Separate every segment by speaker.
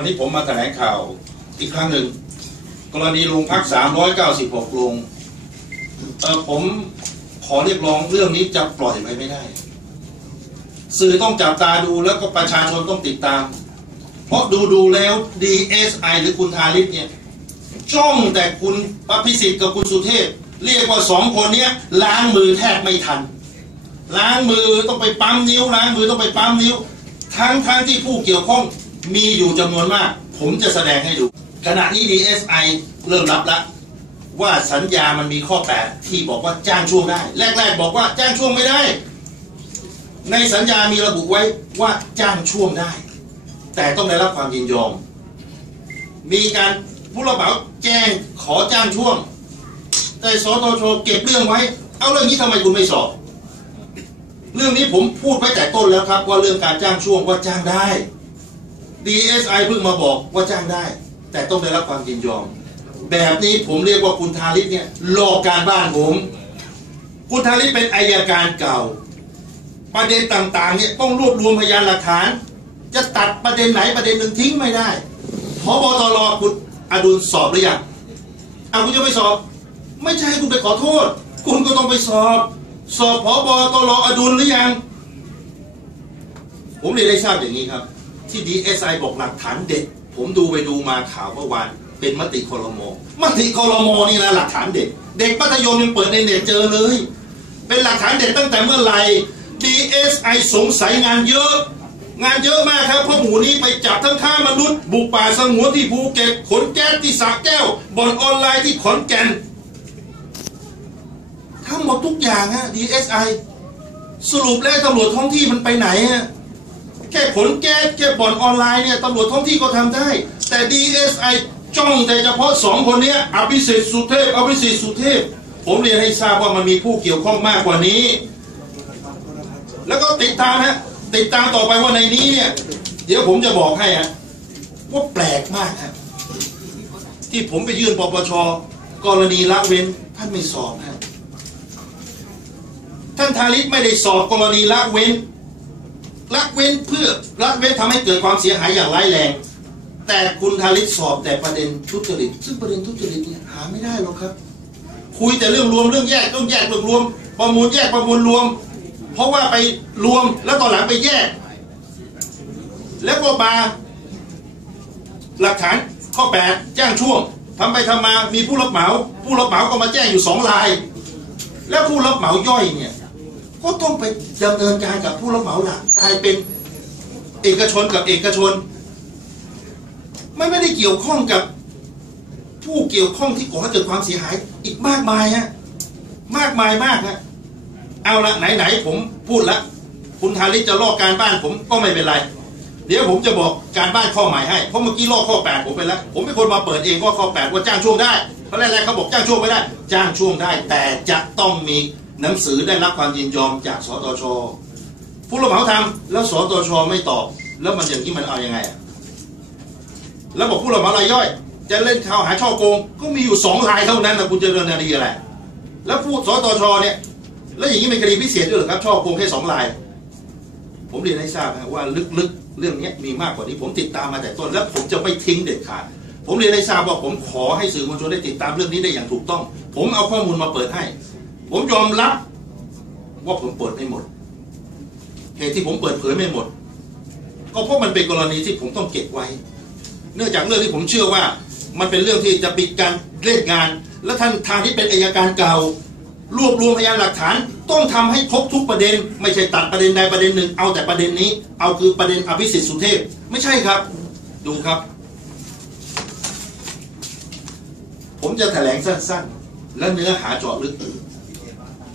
Speaker 1: วันนี้ผมมาแถลงข่าวอีกครั้งหนึ่ง กรณีโรงพัก 396โรงเอ่อผมขอเรียกร้องเรื่องนี้จะปล่อยไปไม่ได้ สื่อต้องจับตาดูแล้วก็ประชาชนต้องติดตาม เพราะดูดูแล้ว DSI หรือคุณทาริศเนี่ยจ้องแต่คุณปพิสิทธิ์กับคุณสุเทพ เรียกว่าสองคนเนี้ยล้างมือแทบไม่ทัน ล้างมือต้องไปปั๊มนิ้วล้างมือต้องไปปั๊มนิ้ว ทั้งทั้งที่ผู้เกี่ยวข้อง มีอยู่จำนวนมาก ผมจะแสดงให้ดู ขณะนี้ DSI เริ่มรับแล้วว่าสัญญามันมีข้อ8ที่บอกว่าจ้างช่วงได้ แรก ๆ บอกว่าจ้างช่วงไม่ได้ ในสัญญามีระบุไว้ว่าจ้างช่วงได้ แต่ต้องได้รับความยินยอม มีการผู้รับเหมาแจ้งขอจ้างช่วง แต่สตชเก็บเรื่องไว้ เอาเรื่องนี้ทำไมคุณไม่สอบ เรื่องนี้ผมพูดไว้แต่ต้นแล้วครับ ว่าเรื่องการจ้างช่วงว่าจ้างได้ DSI เพิ่งมาบอกว่าจ้างได้ แต่ต้องได้รับความยินยอม แบบนี้ผมเรียกว่าคุณทาริศเนี่ยหลอกการบ้านผม คุณทาริศเป็นอายการเก่า ประเด็นต่างๆเนี่ยต้องรวบรวมพยานหลักฐาน จะตัดประเด็นไหนประเด็นหนึ่งทิ้งไม่ได้พบตรคุณอดุลสอบหรือยังเอาคุณจะไปสอบ ไม่ใช่คุณไปขอโทษ คุณก็ต้องไปสอบ สอบพบตรอดุลหรือยัง ผมเรียนได้ทราบอย่างนี้ครับ ที่ดีเอสไอบอกหลักฐานเด็ด ผมดูไปดูมาข่าวเมื่อวานเป็นมติคอรมอมติคอรมอนี่นะหลักฐานเด็ด เด็กมัธยมยังเปิดในเน็ตเจอเลย เป็นหลักฐานเด็ดตั้งแต่เมื่อไหร่ DSI สงสัยงานเยอะ งานเยอะมากครับเพราะหมูนี้ไปจับทั้งค้ามนุษย์ บุกป่าสงวนที่ภูเก็ตขนแก๊สที่สระแก้วบ่อนออนไลน์ที่ขอนแก่นทั้งหมดทุกอย่างฮะ DSI สรุปแล้วตำรวจท้องที่มันไปไหนฮะ แค่ขนแก๊สแค่บ่อนออนไลน์เนี่ยตำรวจท้องที่ก็ทำได้ แต่ DSI จ้องแต่เฉพาะสองคนเนี้ยอภิสิทธิ์สุเทพอภิสิทธิ์สุเทพ ผมเรียนให้ทราบว่ามันมีผู้เกี่ยวข้องมากกว่านี้ แล้วก็ติดตามฮะติดตามต่อไปว่าในนี้เนี่ยเดี๋ยวผมจะบอกให้ฮะว่าแปลกมากฮะที่ผมไปยื่นปปชกรณีละเว้นท่านไม่สอบฮะท่านทาริศไม่ได้สอบกรณีละเว้น ละเว้นเพื่อละเว้นทำให้เกิดความเสียหายอย่างร้ายแรง แต่คุณทาริศสอบแต่ประเด็นทุจริต ซึ่งประเด็นทุจริตเนี่ยหาไม่ได้หรอกครับ คุยแต่เรื่องรวมเรื่องแยกต้องแยกเรื่องรวม ประมูลแยกประมูลรวม เพราะว่าไปรวมแล้วตอนหลังไปแยก แล้วก็มาหลักฐานข้อแปดแจ้งช่วงทำไปทำมามีผู้รับเหมา ผู้รับเหมาก็มาแจ้งอยู่สองราย แล้วผู้รับเหมาย่อยเนี่ย ก็ต้องไปดำเนินการกับผู้รับเหมาหลักกลายเป็นเอกชนกับเอกชน ไม่ไม่ได้เกี่ยวข้องกับผู้เกี่ยวข้องที่ก่อให้เกิดความเสียหายอีกมากมายฮะมากมายมากฮะเอาละไหนๆผมพูดละคุณทาริศจะลอกการบ้านผมก็ไม่เป็นไร เดี๋ยวผมจะบอกการบ้านข้อใหม่ให้เพราะเมื่อกี้ลอกข้อแปดผมไปแล้วผมเป็นคนมาเปิดเองก็ข้อแปดว่าจ้างช่วงได้เพราะแรกๆเขาบอกจ้างช่วงไม่ได้ จ้างช่วงได้ แต่จะต้องมี หนังสือได้รับความยินยอมจากสตชผู้รับเหมาทำแล้วสตชไม่ตอบ แล้วมันอย่างนี้มันเอาอยังไงอะแล้วบอกผู้รับเหมารายย่อย จะเล่นข่าวหาช่อโกง ก็มีอยู่สองรายเท่านั้นนะคุณจะเดินคดีอะไรแล้วผู้สตชเนี่ย แล้วอย่างนี้เป็นคดีพิเศษด้วยหรือครับช่อโกงแค่สองราย ผมเรียนให้ทราบนะว่าลึกๆเรื่องนี้มีมากกว่านี้ ผมติดตามมาแต่ต้น แล้วผมจะไม่ทิ้งเด็ดขาดผมเรียนให้ทราบว่าผมขอให้สื่อมวลชนได้ติดตามเรื่องนี้ได้อย่างถูกต้อง ผมเอาข้อมูลมาเปิดให้ ผมยอมรับว่าผมเปิดไม่หมด เหตุที่ผมเปิดเผยไม่หมด ก็เพราะมันเป็นกรณีที่ผมต้องเก็บไว้ เนื่องจากเรื่องที่ผมเชื่อว่า มันเป็นเรื่องที่จะปิดการเล่นงาน และท่านทางที่เป็นอายการเก่ารวบรวมพยานหลักฐาน ต้องทำให้ครบทุกประเด็น ไม่ใช่ตัดประเด็นใดประเด็นหนึ่ง เอาแต่ประเด็นนี้ เอาคือประเด็นอภิสิทธิ์สุเทพ ไม่ใช่ครับ ดูครับ ผมจะแถลงสั้นๆ และเนื้อหาเจาะลึก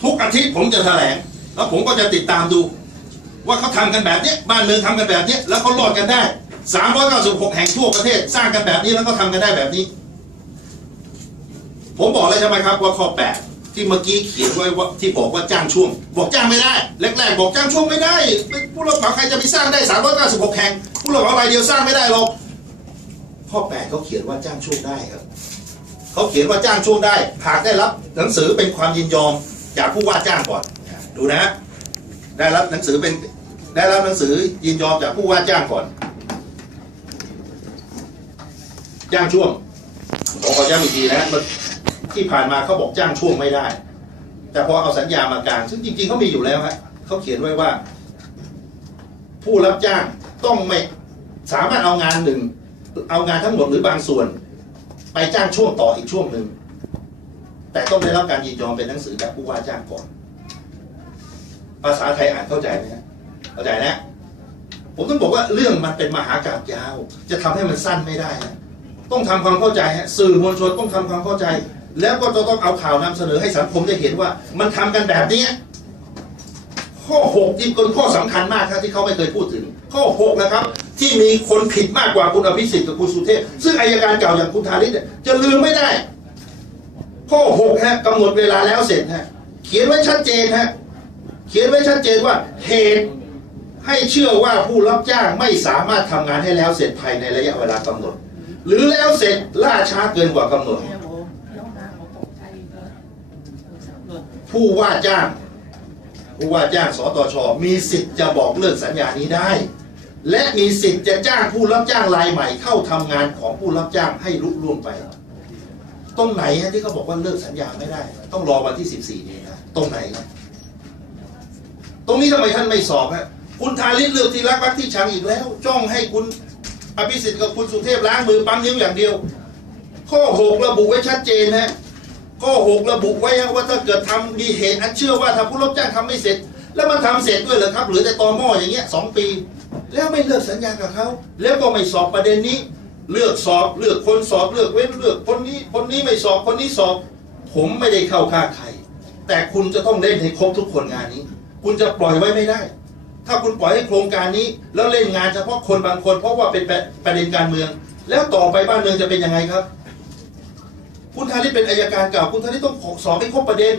Speaker 1: ทุกอาทิตย์ผมจะแถลง แล้วผมก็จะติดตามดู ว่าเขาทำกันแบบนี้บ้านเมืองทำกันแบบนี้แล้วเขารอดกันได้ 396 แห่งทั่วประเทศสร้างกันแบบนี้แล้วก็ทำกันได้แบบนี้ ผมบอกเลยใช่ไหมครับว่าข้อ 8 ที่เมื่อกี้เขียนไว้ว่าที่บอกว่าจ้างช่วง บอกจ้างไม่ได้แรกๆบอกจ้างช่วงไม่ได้ผู้รับเหมาใครจะไปสร้างได้ 396 แห่งผู้รับเหมารายเดียวสร้างไม่ได้หรอกข้อ 8 เขาเขียนว่าจ้างช่วงได้ครับเขาเขียนว่าจ้างช่วงได้ หากได้รับหนังสือเป็นความยินยอม จากผู้ว่าจ้างก่อน ดูนะ ได้รับหนังสือเป็นได้รับหนังสือยินยอมจากผู้ว่าจ้างก่อน จ้างช่วงผมขอย้ำอีกทีนะที่ผ่านมาเขาบอกจ้างช่วงไม่ได้ แต่พอเอาสัญญามากลาง ซึ่งจริงๆเขามีอยู่แล้วฮะเขาเขียนไว้ว่า ผู้รับจ้างต้องไม่สามารถเอางานหนึ่ง เอางานทั้งหมดหรือบางส่วน ไปจ้างช่วงต่ออีกช่วงหนึ่ง แต่ต้องได้รับการยินยอมเป็นหนังสือจากผู้ว่าจ้างก่อน ภาษาไทยอ่านเข้าใจไหมฮะเข้าใจนะ ผมต้องบอกว่าเรื่องมันเป็นมหากาบยาว จะทำให้มันสั้นไม่ได้ฮะต้องทำความเข้าใจฮะสื่อมวลชนต้องทำความเข้าใจ แล้วก็จะต้องเอาข่าวนำเสนอให้สังคมได้เห็นว่า มันทำกันแบบนี้ข้อหกที่เป็นข้อสำคัญมากครับที่เขาไม่เคยพูดถึง ข้อหกนะครับ ที่มีคนผิดมากกว่าคุณอภิสิทธิ์กับคุณสุเทพซึ่งอายการเก่าอย่างคุณธาริศจะลืมไม่ได้ ข้อหกฮะกำหนดเวลาแล้วเสร็จฮะเขียนไว้ชัดเจนฮะเขียนไว้ชัดเจนว่าเหตุให้เชื่อว่าผู้รับจ้างไม่สามารถทำงานให้แล้วเสร็จภายในระยะเวลากำหนด หรือแล้วเสร็จล่าช้าเกินกว่ากำหนด ผู้ว่าจ้าง ผู้ว่าจ้างสตชมีสิทธิ์จะบอกเลิกสัญญานี้ได้ และมีสิทธิ์จะจ้างผู้รับจ้างรายใหม่เข้าทำงานของผู้รับจ้างให้ลุล่วงไป ตรงไหนที่เขาบอกว่าเลิกสัญญาไม่ได้ ต้องรอวันที่ 14นี้นะตรงไหนนะตรงนี้ทำไมท่านไม่สอบฮะคุณทาริศเลือกที่รักรักที่ชังอีกแล้ว จ้องให้คุณอภิสิทธิ์กับคุณสุเทพล้างมือปั๊มนิ้วอย่างเดียว ข้อหกระบุไว้ชัดเจนฮะข้อหกระบุไว้ว่าถ้าเกิดทำมีเหตุอันเชื่อว่าถ้าผู้รับจ้างทำไม่เสร็จ แล้วมันทำเสร็จด้วยเหรอครับ หรือแต่ตอหม้ออย่างเงี้ยสองปี แล้วไม่เลิกสัญญากับเขาแล้วก็ไม่สอบประเด็นนี้ เลือกสอบเลือกคนสอบเลือกเว้นเลือกคนนี้คนนี้ไม่สอบคนนี้สอบ ผมไม่ได้เข้าข้างใคร แต่คุณจะต้องเล่นให้ครบทุกคนงานนี้ คุณจะปล่อยไว้ไม่ได้ ถ้าคุณปล่อยให้โครงการนี้ แล้วเล่นงานเฉพาะคนบางคน เพราะว่าเป็นประเด็นการเมือง แล้วต่อไปบ้านเมืองจะเป็นยังไงครับ คุณธาริศเป็นอายการเก่าคุณธาริศต้องสอบให้ครบประเด็น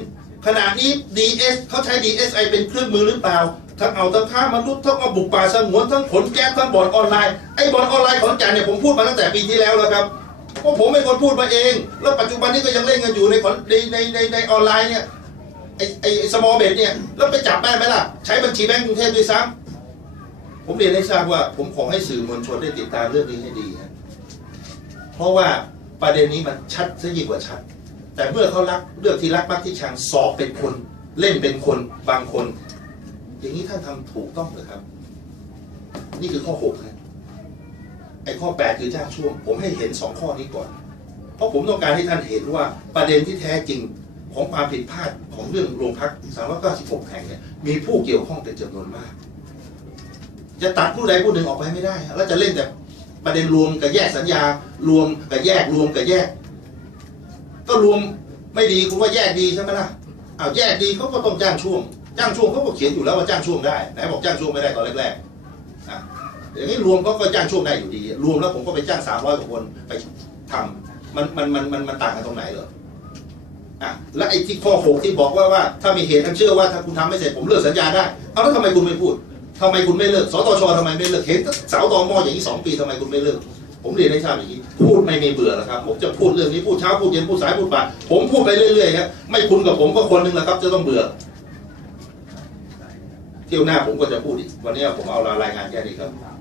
Speaker 1: ขณะนี้ DS เขาใช้ DSI เป็นเครื่องมือหรือเปล่า ทั้งเอาทั้งค้ามนุษย์ทั้งเอาบุกป่าสงวนทั้งขนแก๊สทั้งบ่อนออนไลน์ไอ้บ่อนออนไลน์ของจารย์เนี่ยผมพูดมาตั้งแต่ปีที่แล้วแล้วครับเพราะผมเป็นคนพูดมาเอง แล้วปัจจุบันนี้ก็ยังเล่นกันอยู่ในในในในในออนไลน์เนี่ยไอ้ไอ้สมอลเบดเนี่ยแล้วไปจับได้ไหมล่ะ ใช้บัญชีแบงก์กรุงเทพด้วยซ้ำผมเรียนให้ทราบว่า ผมขอให้สื่อมวลชนได้ติดตามเรื่องนี้ให้ดีฮะเพราะว่าประเด็นนี้มันชัดซะยิ่งกว่าชัด แต่เมื่อเขารักเลือกที่รักมักที่ชังสอบเป็นคน เล่นเป็นคนบางคน อย่างนี้ท่านทำถูกต้องหรือครับ นี่คือข้อหกนะไอ้ข้อแปดคือจ้างช่วง ผมให้เห็นสองข้อนี้ก่อน เพราะผมต้องการให้ท่านเห็นว่าประเด็นที่แท้จริงของความผิดพลาดของเรื่องโรงพัก396แห่งเนี่ยมีผู้เกี่ยวข้องเป็นจำนวนมาก จะตัดผู้ใดผู้หนึ่งออกไปไม่ได้ แล้วจะเล่นแต่ประเด็นรวมกับแยกสัญญา รวมกับแยกรวมกับแยก ก็รวมไม่ดีคุณว่าแยกดีใช่ไหมล่ะอ้าวแยกดีเขาก็ต้องจ้างช่วง จ้างช่วงเขาก็เขียนอยู่แล้วว่าจ้างช่วงได้ไหนบอกจ้างช่วงไม่ได้ตอนแรกๆอะอย่างนี้รวมก็จ้างช่วงได้อยู่ดี รวมแล้วผมก็ไปจ้างสามร้อยกว่าคนไปทำมันมันมันมันมันต่างกันตรงไหนเหรออะและไอ้ที่ข้อหกที่บอกว่าว่าถ้ามีเหตุอันเชื่อว่าถ้าคุณทำไม่เสร็จผมเลิกสัญญาได้เอาแล้วทำไมคุณไม่พูดทำไมคุณไม่เลิกสตชทำไมไม่เลิกเห็นเสาตอมออย่างนี้สองปีทำไมคุณไม่เลิกผมเรียนให้ทราบอย่างนี้ พูดไม่มีเบื่อหรอกครับ ผมจะพูดเรื่องนี้พูดเช้าพูดเย็นพูดสายพูดบ่ายผมพูดไปเรื่อยๆครับไม่คุณกับผมก็คนหนึ่งแหละครับจะต้องเบื่อ เที่ยวหน้าผมก็จะพูดอีก วันนี้ผมเอารายงานแค่นี้ครับ